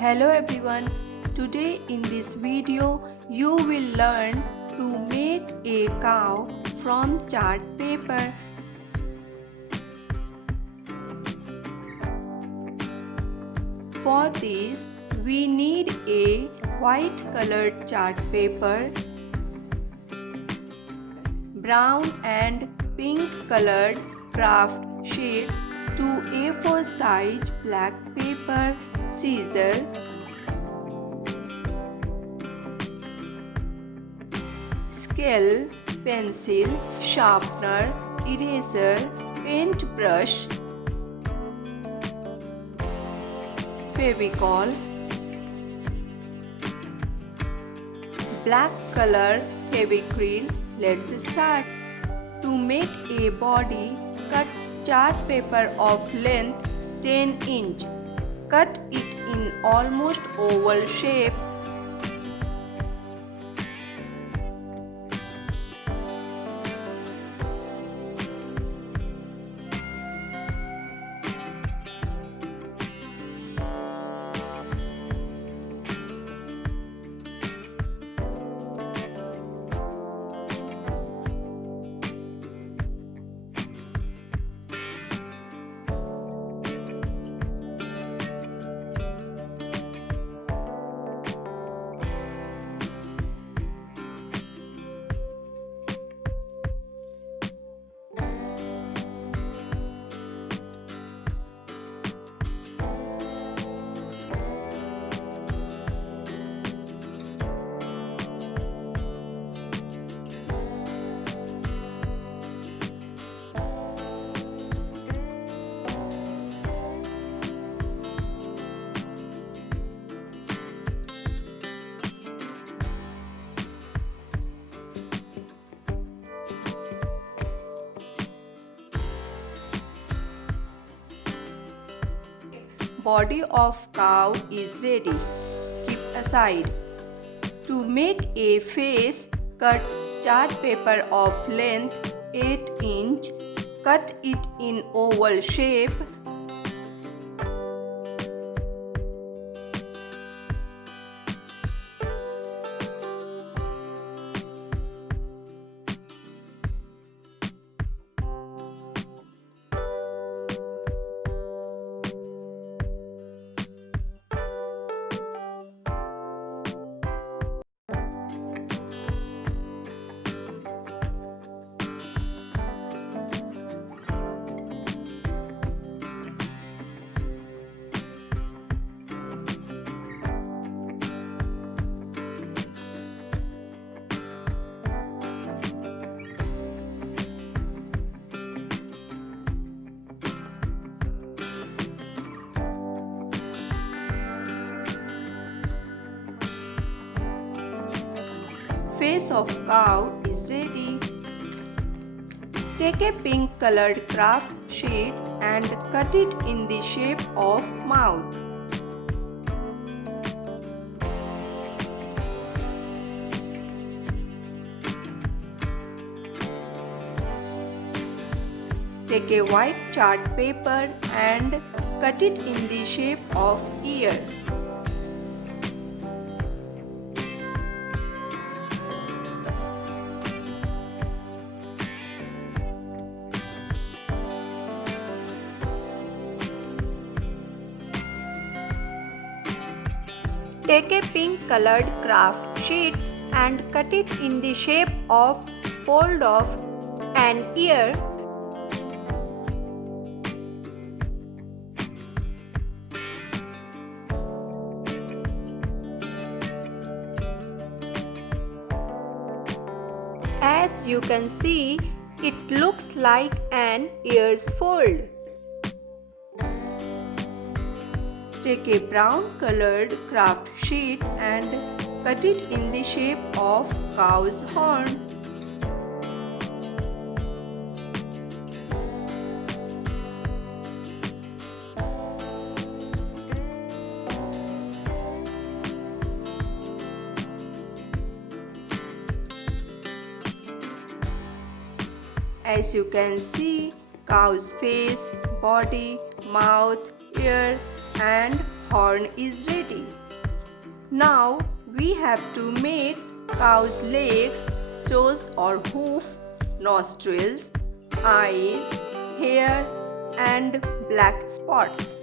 Hello everyone, today in this video you will learn to make a cow from chart paper. For this we need a white colored chart paper, brown and pink colored craft sheets, 2 A4 size black paper, scissor, scale, pencil, sharpener, eraser, paintbrush, Fevicol, black color Fevicryl. Let's start. To make a body, cut chart paper of length 10 inch. Cut it in almost oval shape. Body of cow is ready. Keep aside. To make a face, cut chart paper of length 8 inch. Cut it in oval shape. Face of cow is ready. Take a pink colored craft sheet and cut it in the shape of mouth. Take a white chart paper and cut it in the shape of ear. Take a pink colored craft sheet and cut it in the shape of fold of an ear. As you can see, it looks like an ear's fold. Take a brown colored craft sheet and cut it in the shape of cow's horn. As you can see, cow's face, body, mouth, ear and horn is ready. Now we have to make cow's legs, toes or hoof, nostrils, eyes, hair and black spots.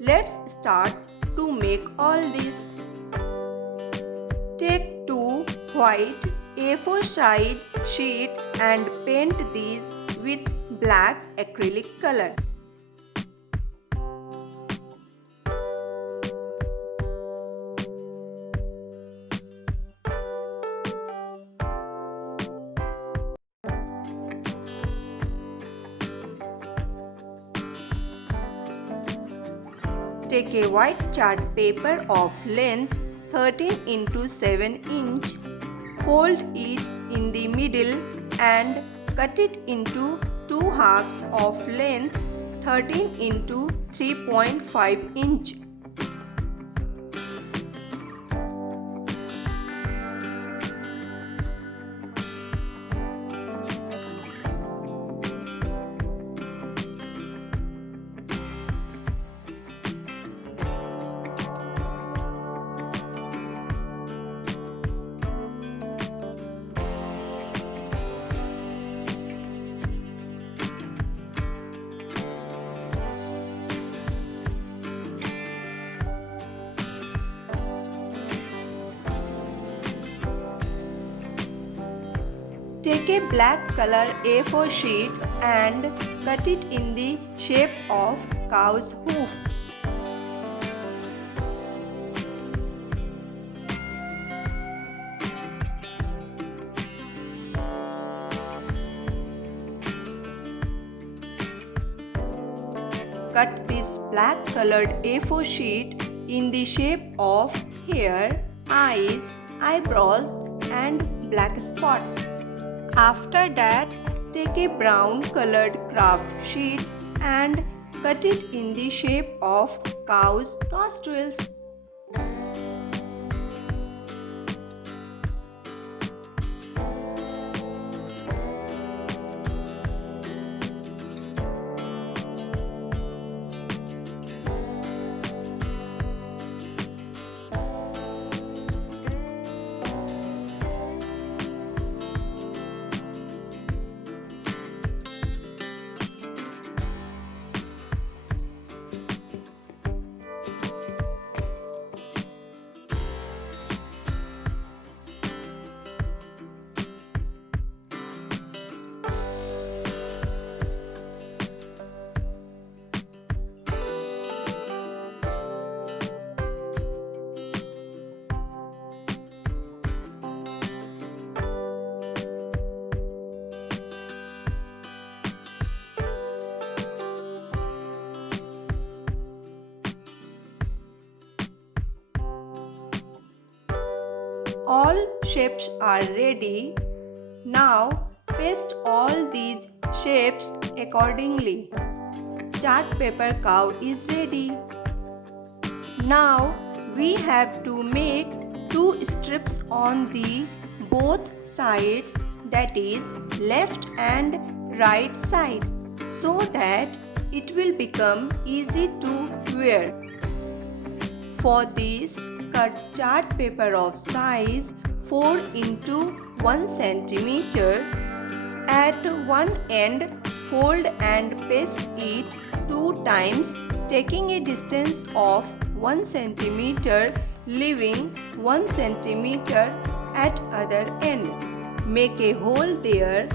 Let's start to make all this. Take two white A4 size sheet and paint these with black acrylic color. Take a white chart paper of length 13 into 7 inch, fold it in the middle and cut it into two halves of length 13 into 3.5 inch. Take a black color A4 sheet and cut it in the shape of cow's hoof. Cut this black colored A4 sheet in the shape of hair, eyes, eyebrows and black spots. After that, take a brown colored craft sheet and cut it in the shape of cow's nostrils. All shapes are ready. Now paste all these shapes accordingly. Chart paper cow is ready. Now we have to make two strips on the both sides, that is left and right side, so that it will become easy to wear. For this, cut chart paper of size 4 into 1 centimeter. At one end, fold and paste it 2 times, taking a distance of 1 centimeter, leaving 1 centimeter at other end. Make a hole there.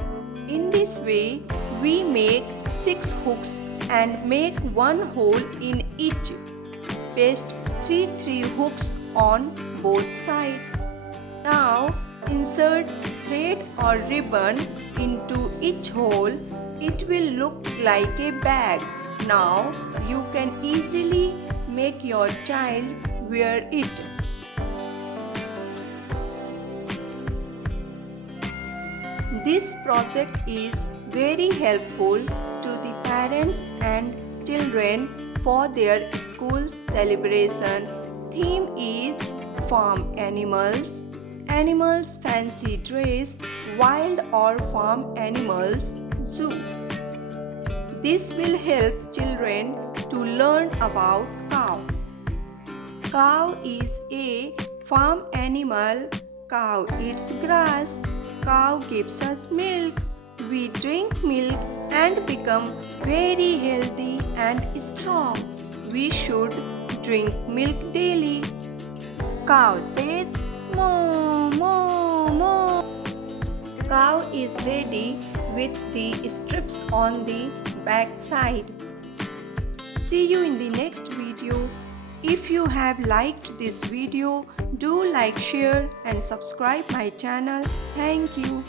In this way, we make 6 hooks and make one hole in each. Paste 3 hooks on both sides. Now insert thread or ribbon into each hole. It will look like a bag. Now you can easily make your child wear it. This project is very helpful to the parents and children for their school's celebration. Theme is farm animals, animals fancy dress, wild or farm animals zoo. This will help children to learn about cow. Cow is a Farm animal. Cow eats grass. Cow gives us milk. We drink milk and become very healthy and strong. We should drink milk daily. Cow says moo moo moo. Cow is ready with the strips on the back side. See you in the next video. If you have liked this video, do like, share and subscribe my channel. Thank you.